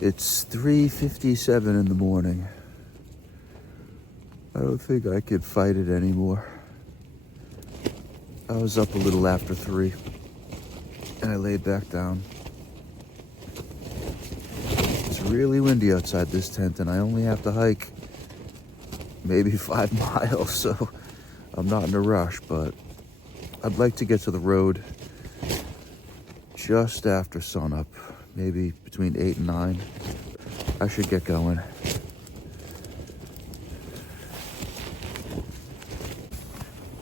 It's 3:57 in the morning. I don't think I could fight it anymore. I was up a little after 3 and I laid back down. It's really windy outside this tent and I only have to hike maybe 5 miles, so I'm not in a rush, but I'd like to get to the road just after sunup, maybe between 8 and 9. I should get going.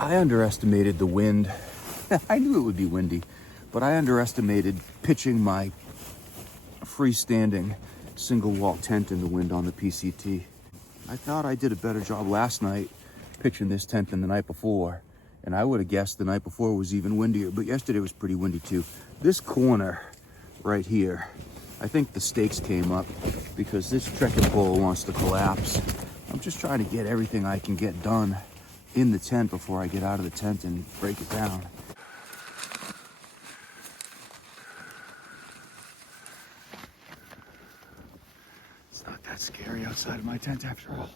I underestimated the wind. I knew it would be windy, but I underestimated pitching my freestanding single wall tent in the wind on the PCT. I thought I did a better job last night pitching this tent than the night before, and I would have guessed the night before was even windier, but yesterday was pretty windy too. This corner right here, I think the stakes came up because this trekking pole wants to collapse. I'm just trying to get everything I can get done in the tent before I get out of the tent and break it down. It's not that scary outside of my tent after all.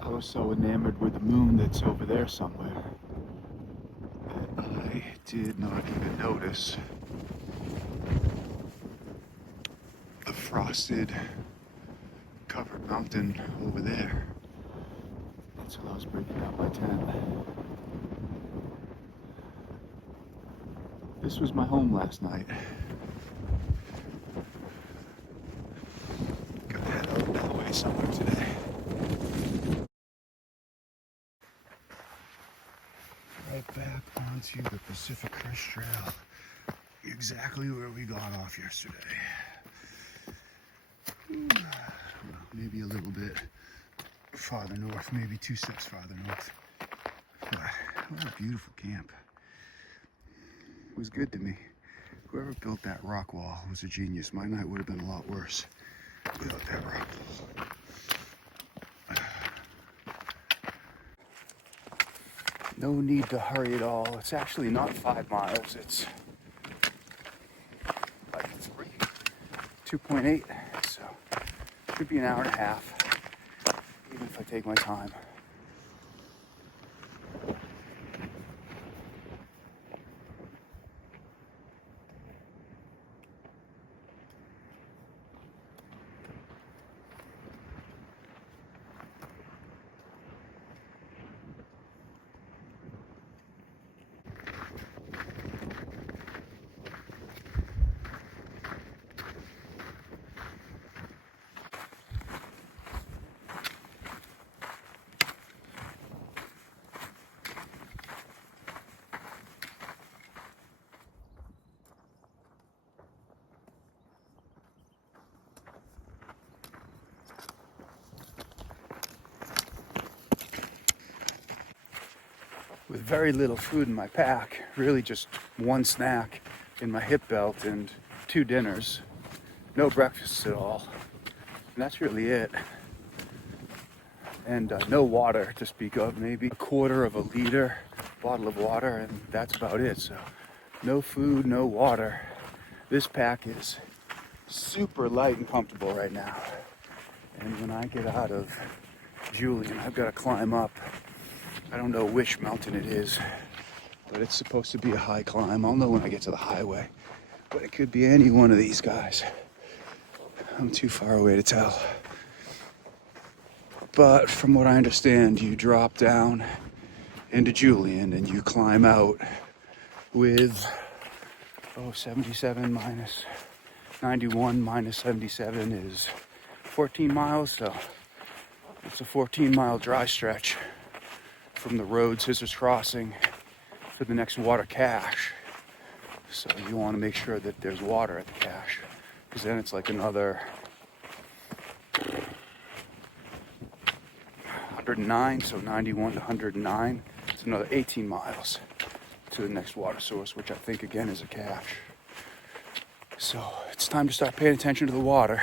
I was so enamored with the moon that's over there somewhere that I did not even notice the frosted covered mountain over there until I was breaking out my tent. This was my home last night. Gonna head out another way somewhere today. Right back onto the Pacific Crest Trail, exactly where we got off yesterday. Well, maybe a little bit farther north, maybe 2 steps farther north. But what a beautiful camp. It was good to me. Whoever built that rock wall was a genius. My night would have been a lot worse without that rock wall. No need to hurry at all. It's actually not 5 miles. It's like 2.8. So should be an hour and a half, even if I take my time. With very little food in my pack, really just one snack in my hip belt and 2 dinners, no breakfast at all, and that's really it. And no water to speak of, maybe a quarter of a liter bottle of water, and that's about it. So no food, no water. This pack is super light and comfortable right now. And when I get out of Julian, I've got to climb up. I don't know which mountain it is, but it's supposed to be a high climb. I'll know when I get to the highway, but it could be any one of these guys. I'm too far away to tell. But from what I understand, you drop down into Julian and you climb out with 77 minus 91 minus 77 is 14 miles. So it's a 14-mile dry stretch from the road Scissors Crossing to the next water cache. So you want to make sure that there's water at the cache, because then it's like another 109, so 91 to 109. It's another 18 miles to the next water source, which I think again is a cache. So it's time to start paying attention to the water.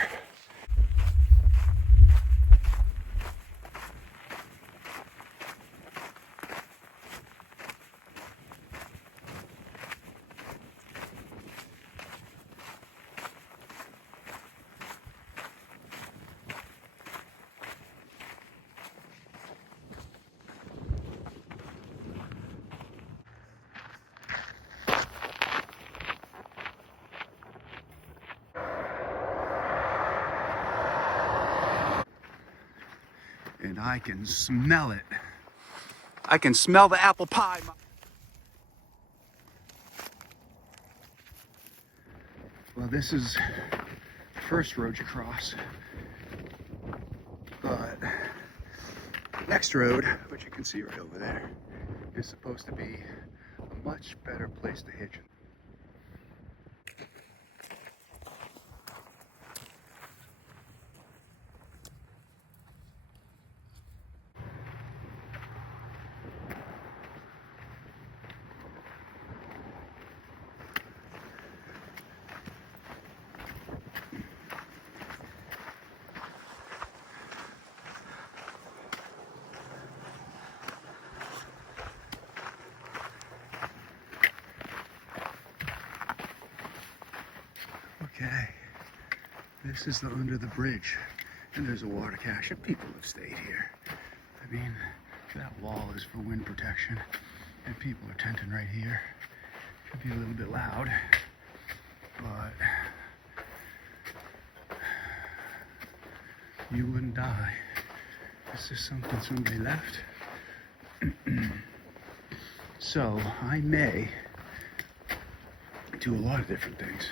And I can smell it. I can smell the apple pie. Well, this is the first road you cross. But the next road, which you can see right over there, is supposed to be a much better place to hitch. Okay, this is the under the bridge, and there's a water cache, and people have stayed here. I mean, that wall is for wind protection, and people are tenting right here. Could be a little bit loud, but you wouldn't die. This is something somebody left. So I may do a lot of different things.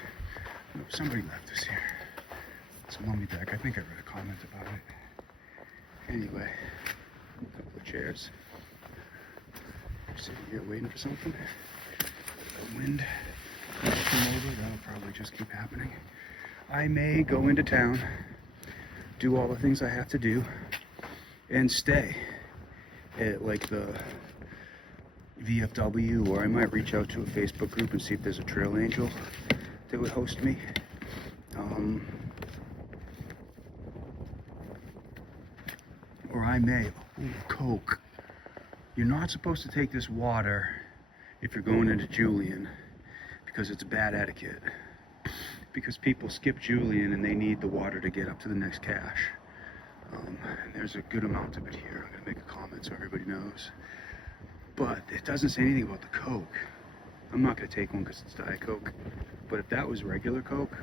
Somebody left this here. It's a mummy deck. I think I read a comment about it. Anyway, a couple of chairs. I'm sitting here waiting for something. The wind will come over. That'll probably just keep happening. I may go into town, do all the things I have to do, and stay at like the VFW, or I might reach out to a Facebook group and see if there's a trail angel that would host me. Or I may, Coke. You're not supposed to take this water if you're going into Julian, because it's bad etiquette. Because people skip Julian and they need the water to get up to the next cache. And there's a good amount of it here. I'm gonna make a comment so everybody knows. But it doesn't say anything about the Coke. I'm not gonna take one because it's Diet Coke. But if that was regular Coke,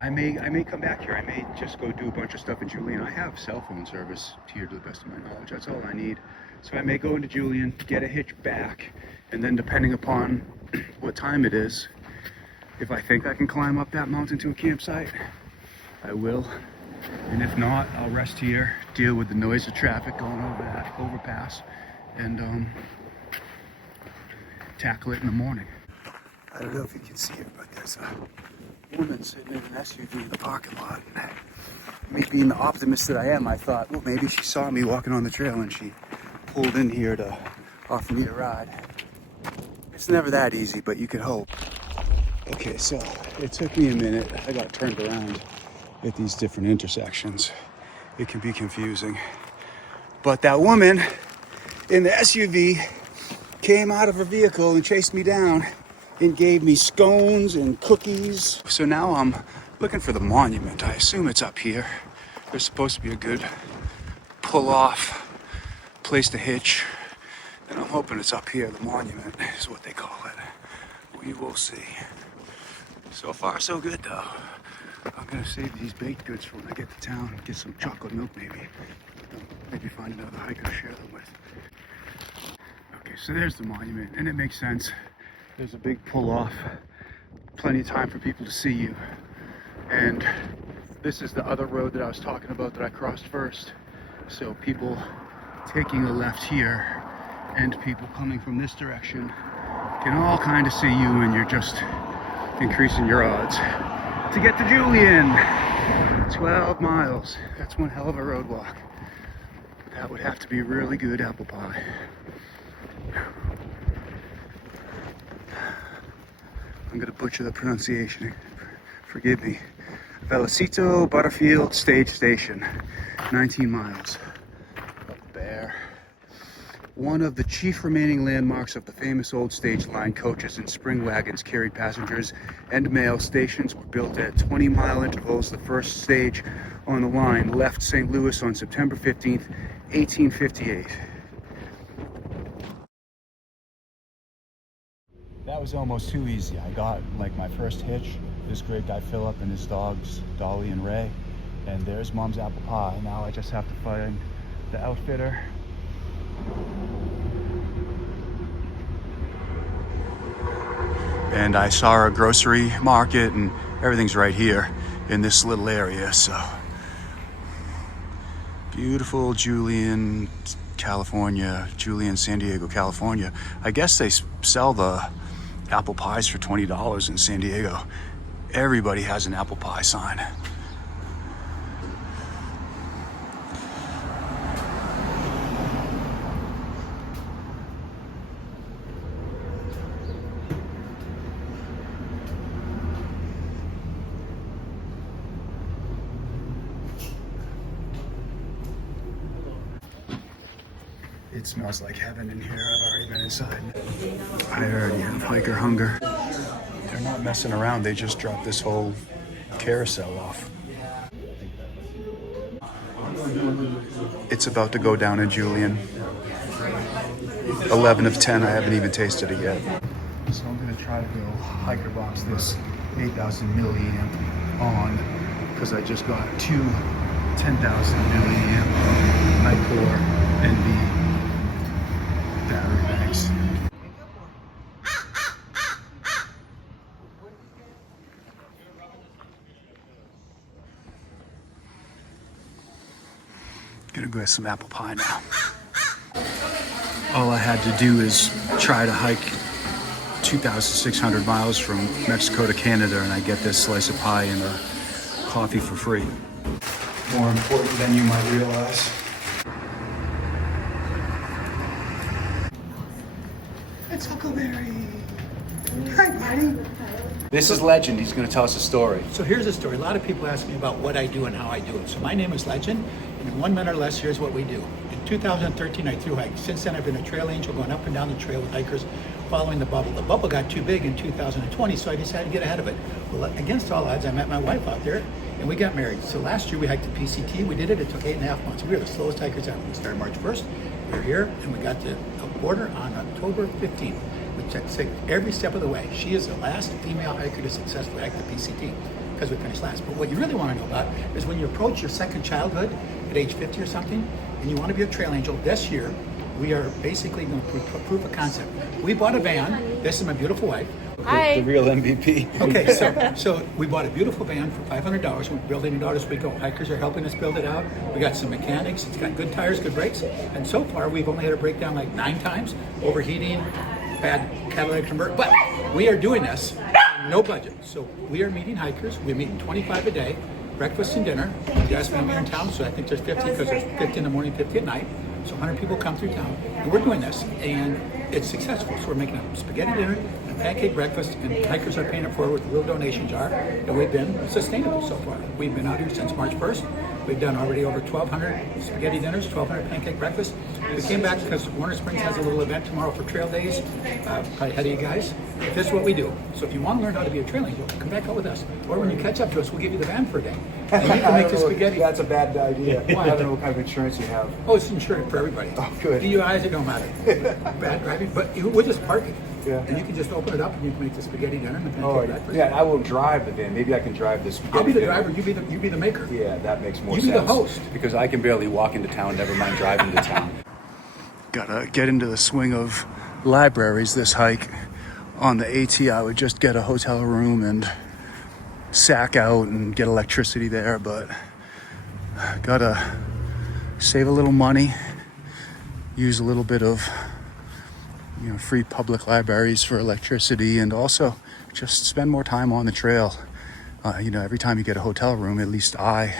I may come back here. I may just go do a bunch of stuff in Julian. I have cell phone service here to the best of my knowledge. That's all I need. So I may go into Julian, get a hitch back, and then depending upon what time it is, if I think I can climb up that mountain to a campsite, I will. And if not, I'll rest here, deal with the noise of traffic going over that overpass, and tackle it in the morning. I don't know if you can see it, but there's a woman sitting in an SUV in the parking lot. Me being the optimist that I am, I thought, well, maybe she saw me walking on the trail and she pulled in here to offer me a ride. It's never that easy, but you can hope. Okay, so it took me a minute. I got turned around at these different intersections. It can be confusing. But that woman in the SUV came out of her vehicle and chased me down and gave me scones and cookies. So now I'm looking for the monument. I assume it's up here. There's supposed to be a good pull-off place to hitch. And I'm hoping it's up here. The monument is what they call it. We will see. So far, so good though. I'm gonna save these baked goods for when I get to town. Get some chocolate milk maybe. Maybe find another hiker to share them with. Okay, so there's the monument, and it makes sense. There's a big pull-off, plenty of time for people to see you. And this is the other road that I was talking about that I crossed first. So people taking a left here and people coming from this direction can all kind of see you, and you're just increasing your odds to get to Julian. 12 miles. That's one hell of a road walk. That would have to be really good apple pie. I'm gonna butcher the pronunciation. Forgive me. Velocito Butterfield Stage Station, 19 miles. Up there. One of the chief remaining landmarks of the famous old stage line, coaches and spring wagons carried passengers and mail. Stations were built at 20-mile intervals. The first stage on the line left St. Louis on September 15th, 1858. That was almost too easy. I got like my first hitch. This great guy Philip and his dogs, Dolly and Ray. And there's Mom's apple pie. Now I just have to find the outfitter. And I saw a grocery market and everything's right here in this little area. So beautiful Julian, California, Julian, San Diego, California. I guess they sell the apple pies for $20 in San Diego. Everybody has an apple pie sign. It smells like heaven in here. I've already been inside. I already have hiker hunger. They're not messing around. They just dropped this whole carousel off. It's about to go down in Julian. 11 of 10. I haven't even tasted it yet. So I'm going to try to go hiker box this 8,000 milliamp on because I just got two 10,000 milliamp Icor NB battery banks. Gonna go get some apple pie now. All I had to do is try to hike 2,600 miles from Mexico to Canada, and I get this slice of pie and a coffee for free. More important than you might realize. It's Huckleberry. Hi, buddy. This is Legend. He's going to tell us a story. So here's a story. A lot of people ask me about what I do and how I do it. So my name is Legend, and in 1 minute or less, here's what we do. In 2013, I thru hiked. Since then, I've been a trail angel going up and down the trail with hikers following the bubble. The bubble got too big in 2020, so I decided to get ahead of it. Well, against all odds, I met my wife out there, and we got married. So last year, we hiked the PCT. We did it. It took 8.5 months. We were the slowest hikers ever. We started March 1st. We were here, and we got to a border on October 15th. We checked every step of the way. She is the last female hiker to successfully hike the PCT because we finished last. But what you really want to know about is when you approach your second childhood at age 50 or something, and you want to be a trail angel, this year, we are basically going to prove a concept. We bought a van. This is my beautiful wife. The real MVP. Okay, so we bought a beautiful van for $500. We're building it out as we go. Hikers are helping us build it out. We got some mechanics. It's got good tires, good brakes. And so far, we've only had a breakdown like 9 times, overheating, bad catalytic convert. But we are doing this, no budget. So we are meeting hikers. We're meeting 25 a day, breakfast and dinner. You guys family are in town, so I think there's 50 because there's 50 in the morning, 50 at night. So 100 people come through town, and we're doing this, and it's successful. So we're making a spaghetti dinner, a pancake breakfast, and hikers are paying it forward with a little donation jar, and we've been sustainable so far. We've been out here since March 1st. We've done already over 1,200 spaghetti dinners, 1,200 pancake breakfasts. We came back because Warner Springs has a little event tomorrow for trail days, probably ahead of you guys. This is what we do. So if you want to learn how to be a trail angel, come back out with us. Or when you catch up to us, we'll give you the van for a day. And you can make the spaghetti. That's a bad idea. I don't know what kind of insurance you have. Oh, it's insured for everybody. Oh, good. DUIs, it don't matter. Bad driving, but we'll just park it. Yeah. And you can just open it up and you can make the spaghetti dinner and the pancake breakfast. Yeah, I will drive the van. Maybe I can drive this. I'll be the driver, you be the maker. Yeah, that makes more sense. sense. You be the host. Because I can barely walk into town, never mind driving to town. Gotta get into the swing of libraries this hike. On the AT, I would just get a hotel room and sack out and get electricity there, but gotta save a little money, use a little bit of free public libraries for electricity, and also just spend more time on the trail. Every time you get a hotel room, at least I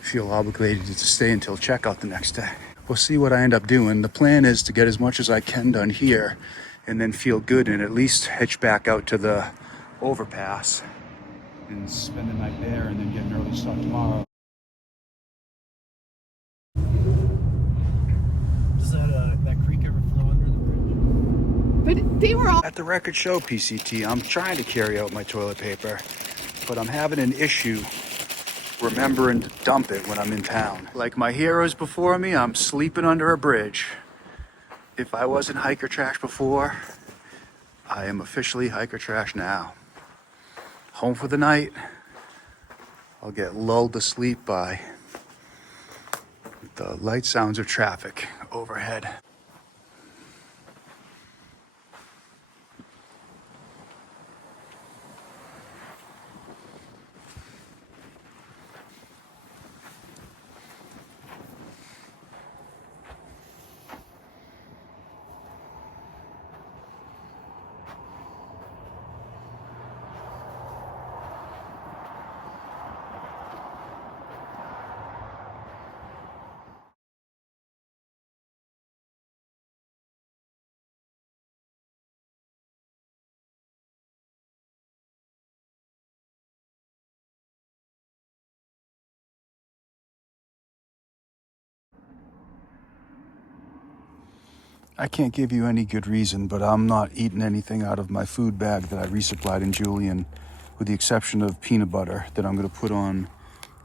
feel obligated to stay until checkout the next day. We'll see what I end up doing. The plan is to get as much as I can done here and then feel good and at least hitch back out to the overpass and spend the night there and then get an early start tomorrow. Does that creek ever flow under the bridge? But they were all At the record show, PCT, I'm trying to carry out my toilet paper, but I'm having an issue remembering to dump it when I'm in town. Like my heroes before me, I'm sleeping under a bridge. If I wasn't hiker trash before, I am officially hiker trash now. Home for the night. I'll get lulled to sleep by the light sounds of traffic overhead. I can't give you any good reason, but I'm not eating anything out of my food bag that I resupplied in Julian, with the exception of peanut butter that I'm going to put on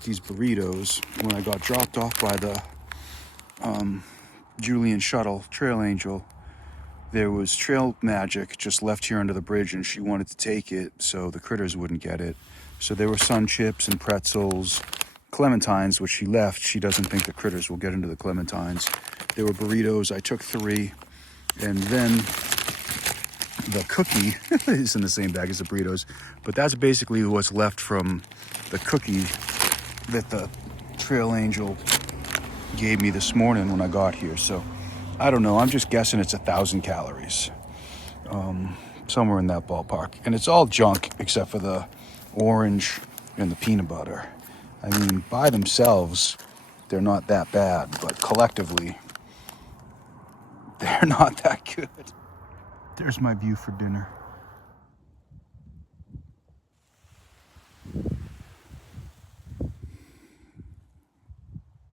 these burritos. When I got dropped off by the Julian shuttle, Trail Angel, there was trail magic just left here under the bridge, and she wanted to take it so the critters wouldn't get it. So there were sun chips and pretzels, clementines, which she left. She doesn't think the critters will get into the clementines. There were burritos. I took 3. And then the cookie is in the same bag as the burritos. But that's basically what's left from the cookie that the Trail Angel gave me this morning when I got here. So I don't know. I'm just guessing it's 1,000 calories. Somewhere in that ballpark. And it's all junk except for the orange and the peanut butter. I mean, by themselves, they're not that bad, but collectively, they're not that good. There's my view for dinner.